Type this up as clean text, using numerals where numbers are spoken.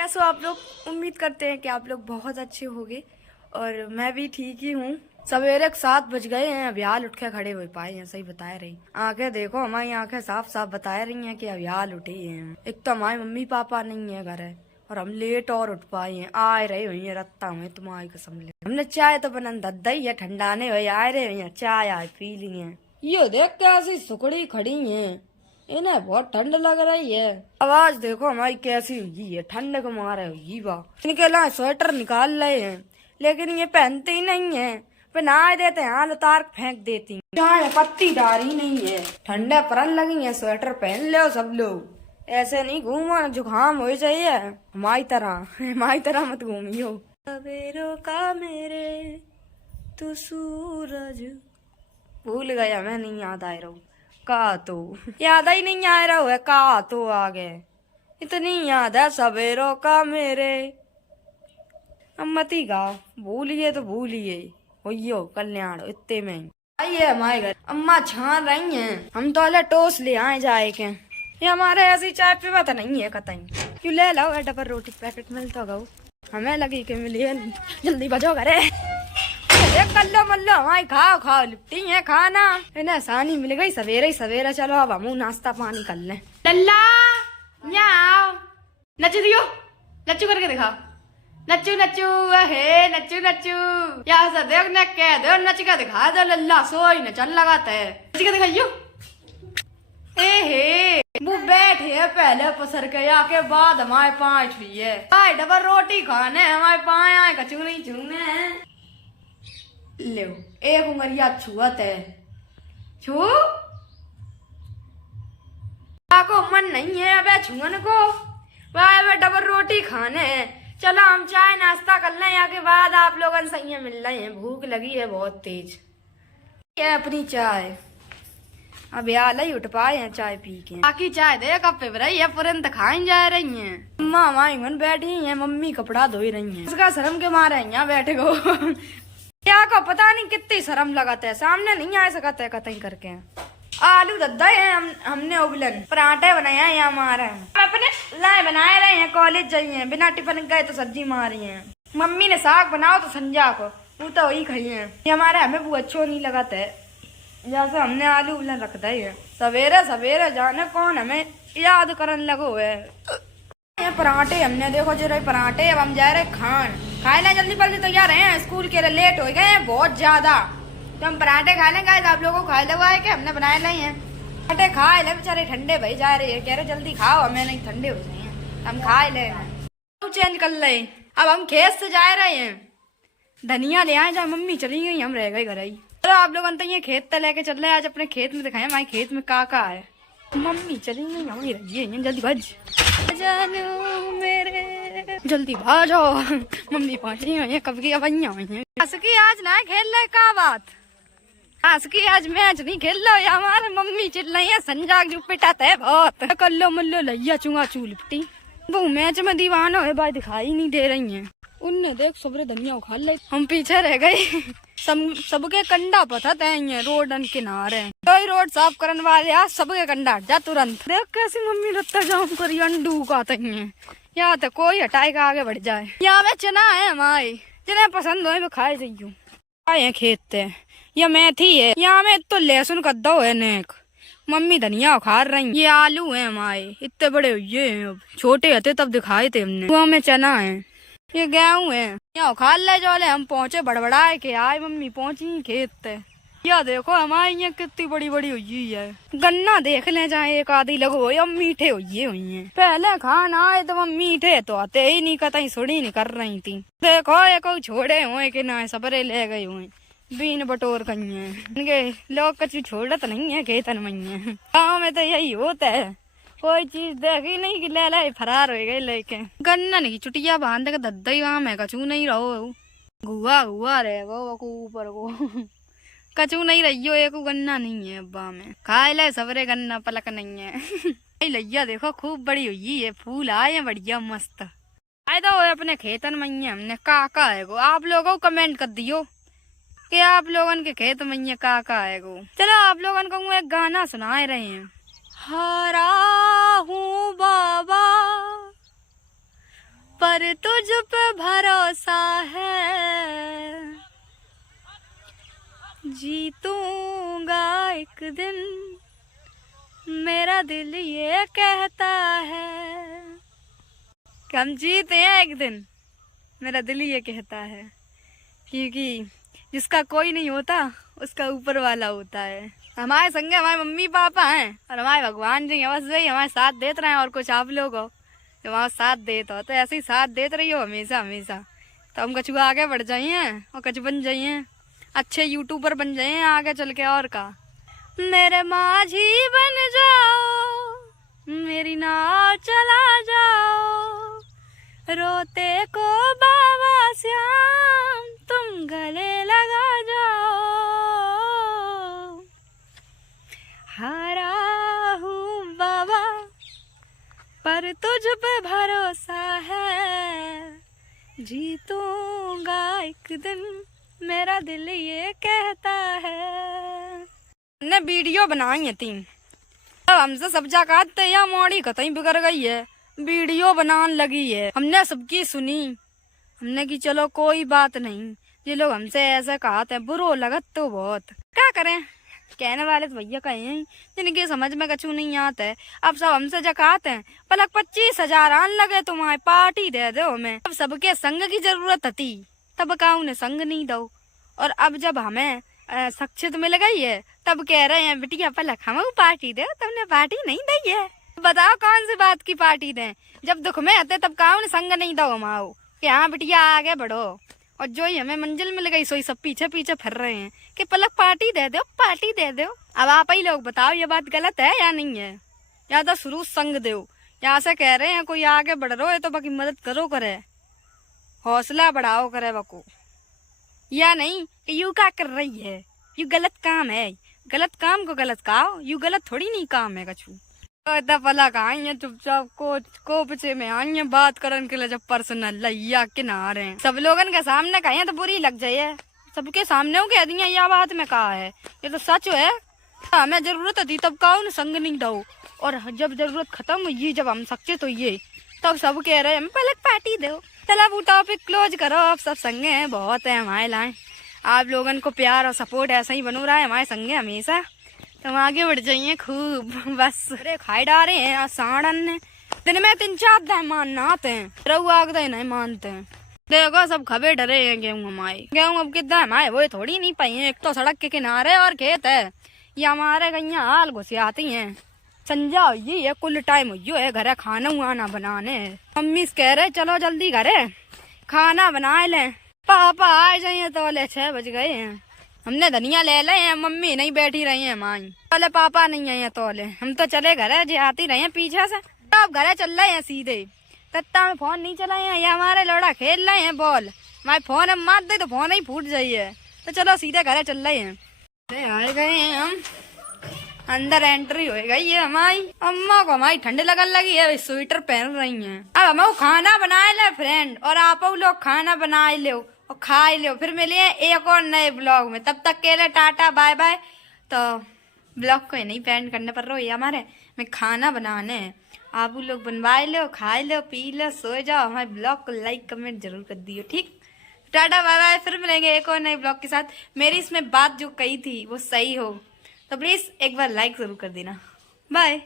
कैसे हो आप लोग। उम्मीद करते हैं कि आप लोग बहुत अच्छे होंगे और मैं भी ठीक ही हूँ। सवेरे 7 बज गए हैं, अभी हाल उठ के खड़े हो पाए हैं। सही बता रही आंखें देखो, हमारी आंखें साफ साफ बता रही हैं कि अभी हाल उठे हैं। एक तो हमारे मम्मी पापा नहीं है घर है और हम लेट और उठ पाए हैं। आ रहे हुई है रत्ता हुए तुम्हारी कसम ले। हमने चाय तो बना दद्दा ही है, ठंडाने हुए आ रहे हुई है, चाय आए पी ली है। ये देख कैसी सुकड़ी खड़ी है, इन्हें बहुत ठंड लग रही है। आवाज देखो हमारी कैसी हुई है, ठंड को मारे हुई बा। इनके ला स्वेटर निकाल रहे हैं लेकिन ये पहनते ही नहीं है। पहना देते हैं, हाल उतार फेंक देती हैं। चाय में पत्ती डारी नहीं है, ठंडे परन लगी है। स्वेटर पहन लो सब लोग, ऐसे नहीं घूमो, जुकाम हो चाहिए हमारी तरह मत घूमियो। सवेरों का मेरे तू सूरज भूल गया, मैं नहीं याद आ रहा हूँ का तो याद ही नहीं आ रहा है का तो आगे इतनी याद है सवेरों का मेरे। अम्मती का भूलिए तो भूलिए होइयो कल्याण इतने में आइए हमारे घर। अम्मा छान रही हैं, हम तो अले टोस ले आए जाए के। ये हमारे ऐसी चाय पीवा तो नहीं है कतई। क्यों ले लो डबर रोटी पैकेट मिलता गो, हमें लगी के मिलिए नहीं। जल्दी बजो घरे कल्लो मल्लो हमारी खाओ लिपटी है खाना। इन्हें आसानी मिल गई सवेरे ही सवेरे। चलो अब हम नाश्ता पानी कर लें। लल्ला यहाँ नच दियो, नच्चू करके दिखा। नच्चू नच्चू हे नच्चू नच्चू यहाँ से देख न कह दो नच के दिखा दो। लल्ला सोई न चल लगाता है, नच के दिखाइयो। ए हे वो बैठे है पहले पसर के आके बाद हमारे पाँच हुई है। डबल रोटी खाने हमारे पाए आए कचू नहीं चूने ले एक उंगलिया छुअत है छू को मन नहीं है अबे छुअन को। वह डबल रोटी खाने हैं। चलो हम चाय नाश्ता कर लें, यहाँ के बाद आप लोगों सही मिल रहे हैं। भूख लगी है बहुत तेज। ये अपनी चाय अब यार ही उठ पाए हैं चाय पी के। बाकी चाय दे कब पे रही है पुरंत खाई जा रही है। अम्मा हमारी मन बैठी है, मम्मी कपड़ा धो रही है। उसका शर्म के मारे यहाँ बैठे गो क्या को पता नहीं कितनी शर्म लगाते है, सामने नहीं आ सकते कतई करके। आलू दद्दा है, हमने उबलन पराठे बनाए हैं यहाँ हमारे अपने लाए बनाए रहे हैं। कॉलेज जाइए बिना टिफिन गए तो सब्जी मारी है। मम्मी ने साग बनाओ तो संजा को वो तो वही खाई है। ये हमारे हमें वो अच्छो नहीं लगाता है, जैसे हमने आलू उबलन रखता है। सवेरे सवेरे जाने कौन हमें याद करने लगो है। ये पराठे हमने देखो जो रहे पराठे। अब हम जा रहे खाए ले जल्दी जल्दी तैयार हैं, स्कूल के लेट हो गए हैं बहुत ज्यादा। तो हम पराठे खा लेंगे, आप लोगों को खाए लगा है कि हमने बनाए नहीं है। पराठे खाए ले बेचारे ठंडे भाई जा रहे हैं, कह रहे जल्दी खाओ हमें नहीं ठंडे हो जाए। हम खाए ले चेंज कर ले। अब हम खेत से जा रहे हैं, धनिया ले आए। जहाँ मम्मी चली गई हम रह गए घर ही। चलो आप लोग अंत ये खेत तक लेके चल रहे हैं, आज अपने खेत में दिखाए हमारे खेत में का है। मम्मी चली गई हम ही रहिए, जल्दी भज जानू मेरे जल्दी भाजो। मम्मी पहुंची हुई है कब की अब हुई है। की आज ना खेल रहे का बात, आज की आज मैच नहीं खेल रहा है। हमारे मम्मी चिल्ल रही है संजाग जो पिटाता है बहुत। कल्लो मल्लो लैया चुंगा चू लिपटी वो मैच में दीवाना है भाई, दिखाई नहीं दे रही है। उनने देख सबरे धनिया उखाड़ ले, हम पीछे रह गए। सबके कंडा पता है रोड किनारे तो रोड साफ करने वाले आज सबके कंडा हट जा तुरंत। देख कैसी मम्मी रत्ता जाम करी अंडू का यहाँ तो कोई हटाएगा आगे बढ़ जाए। यहाँ में चना है हमारे जिन्हें पसंद हो खाए जाइयो। आए खेत है या मेथी है, यहाँ में तो लहसुन कद्दो है नेक। मम्मी धनिया उखाड़ रही। ये आलू है हमारे इतने बड़े हुए हैं, अब छोटे होते तब दिखाए थे हमने। वहाँ में चना है, ये गेहूं है। यहाँ उखाड़ ले जो हम पहुँचे बड़बड़ाए के आए। मम्मी पहुँची खेत है। यह देखो हमारे यहाँ कितनी बड़ी बड़ी हुई है। गन्ना देख ले जाए एक आधी लगो हम मीठे हुई हैं। पहले खाना आए तो हम मीठे तो आते ही नहीं, कतई सुड़ी नहीं कर रही थी। देखो ये कोई छोड़े हुए कि ना सबरे ले गए हुए बीन बटोर कहीं है। इनके लोग कछु छोड़त नहीं है खेतन में। गाँव में तो यही होता है, कोई चीज देखी नहीं कि ले ले फरार हो गए लेके। गन्ना की चुटिया बांध के दद्दा ही वहां मैं कछु नहीं रहो गुआ गुआ रहे गो ऊपर को कछु नहीं रहियो। एक गन्ना नहीं है अब्बा में खाए ले सबरे गन्ना पलक नहीं है। लैया देखो खूब बड़ी हुई है, फूल आए बढ़िया मस्त। आए तो अपने खेतन में हमने का है गो। आप लोगों को कमेंट कर दियो कि आप लोगन के खेत में का है गो। चलो आप लोगन को एक गाना सुनाए रहे हैं। हरा हूँ बाबा पर तुझ पे भरोसा है, जीतूंगा एक दिन, मेरा दिल ये कहता है कि हम जीते हैं एक दिन, मेरा दिल ये कहता है। क्योंकि जिसका कोई नहीं होता उसका ऊपर वाला होता है। हमारे संग हमारे मम्मी पापा हैं और हमारे भगवान जी हैं, बस वही हमारे साथ देते रहे। और कुछ आप लोग हो जो हमारा साथ देते हो, तो ऐसे ही साथ देते रही हो हमेशा हमेशा, तो हम कछु आगे बढ़ जाइए और कछु बन जाइए, अच्छे यूट्यूबर बन जाइए आगे चल के। और का मेरे माझी बन जाओ, मेरी नाव चला जाओ, रोते को बाबा श्याम तुम गले लगा जाओ, हारा हूँ बाबा पर तुझ पे भरोसा है, जीतूंगा एक दिन, मेरा दिल ये कहता है। हमने वीडियो बनाई है 3, अब हमसे सब जाकाते या मोड़ी कतई बिगड़ गई है, वीडियो बनाने लगी है। हमने सबकी सुनी, हमने की चलो कोई बात नहीं, ये लोग हमसे ऐसे कहते हैं, बुरो लगत तो बहुत, क्या करें, कहने वाले तो भैया कहे हैं जिनकी समझ में कछु नहीं आता है। अब सब हमसे जकाते हैं, पलक 25,000 आन लगे तुम्हारे पार्टी दे दो हमें। अब सबके संग की जरूरत थी तब का उन्हें संग नहीं दो, और अब जब हमें सक्षित मिल गई है तब कह रहे हैं बिटिया पलक हमें पार्टी दे, तुमने पार्टी नहीं दी है। बताओ कौन सी बात की पार्टी दें, जब दुख में आते तब का उन्हें संग नहीं दो हमाओ कि हाँ बिटिया आगे बढ़ो। और जो ही हमें मंजिल मिल गई सोई सब पीछे पीछे फिर रहे हैं कि पलक पार्टी दे दो, पार्टी दे दो। अब आप ही लोग बताओ ये बात गलत है या नहीं है, या तो शुरू संग दो, यहाँ से कह रहे हैं कोई आगे बढ़ रहा है तो बाकी मदद करो करे, हौसला बढ़ाओ करे बको, या नहीं कि यू क्या कर रही है, यू गलत काम है, गलत काम को गलत कहो, यू गलत थोड़ी नहीं काम है कछु। तो पलक आई है चुपचाप को पीछे में आई है बात करने के लिए, जब पर्सनल लैया किनारे सब लोगन के सामने कहे तो बुरी लग जाए, सबके सामने कह दिया यह बात में कहा है, ये तो सच है। हमें जरूरत थी तब का उन्हें संग नहीं दो, और जब जरूरत खत्म हुई जब हम सच्चे तो ये तब सब कह रहे हैं पलक पार्टी दो। चलो वो टॉपिक क्लोज करो, अब सब संगे हैं, बहुत है हमारे लाए। आप लोगन को प्यार और सपोर्ट ऐसा ही बनो रहा है हमारे संगे हमेशा, तुम आगे बढ़ जाइए खूब। बस अरे खाई डारे हैं साड़न ने दिन में 3-4 दिन मानना आते हैं, रहुआ नहीं मानते हैं। देखो सब खबे डरे हैं गेहूँ हमारे, गेहूँ अब कितना हमारे वो थोड़ी नहीं पाई है, एक तो सड़क के किनारे और खेत है, ये हमारे गैया हाल घुसे आती हैं। संजा हुई है कुल टाइम हुई है घरे खाना वाना बनाने, मम्मी से कह रहे चलो जल्दी घरे खाना बना लें, पापा आ जाइए तो 6 बज गए हैं। हमने धनिया ले ले हैं, मम्मी नहीं बैठी रही है माई, बोले पापा नहीं आए तो हम तो चले घरे जे आती रही हैं पीछे से, तो अब घरे चल रहे हैं सीधे। तत्ता में फोन नहीं चलाए हैं, ये हमारे लौड़ा खेल रहे हैं बॉल, हमारे फोन हम मार दे तो फोन ही फूट जाइए, तो चलो सीधे घरे चल रहे हैं। आए गए हैं हम, अंदर एंट्री हो गई है हमारी। अम्मा को हमारी ठंड लगन लगी है, स्वेटर पहन रही हैं। अब हम खाना बनाए ले फ्रेंड, और आप लोग खाना बनाए लो और खा लो, फिर मिले एक और नए ब्लॉग में, तब तक के लिए टाटा बाय बाय। तो ब्लॉग को नहीं पेंट करने पर रही हमारे में खाना बनाने हैं, आप लोग बनवाए लो, खाए लो, पी लो, सो जाओ। हमारे ब्लॉग को लाइक कमेंट जरूर कर दियो, ठीक। टाटा बाय बाय, फिर मिलेंगे एक और नए ब्लॉग के साथ। मेरी इसमें बात जो कही थी वो सही हो तो प्लीज एक बार लाइक जरूर कर देना। बाय।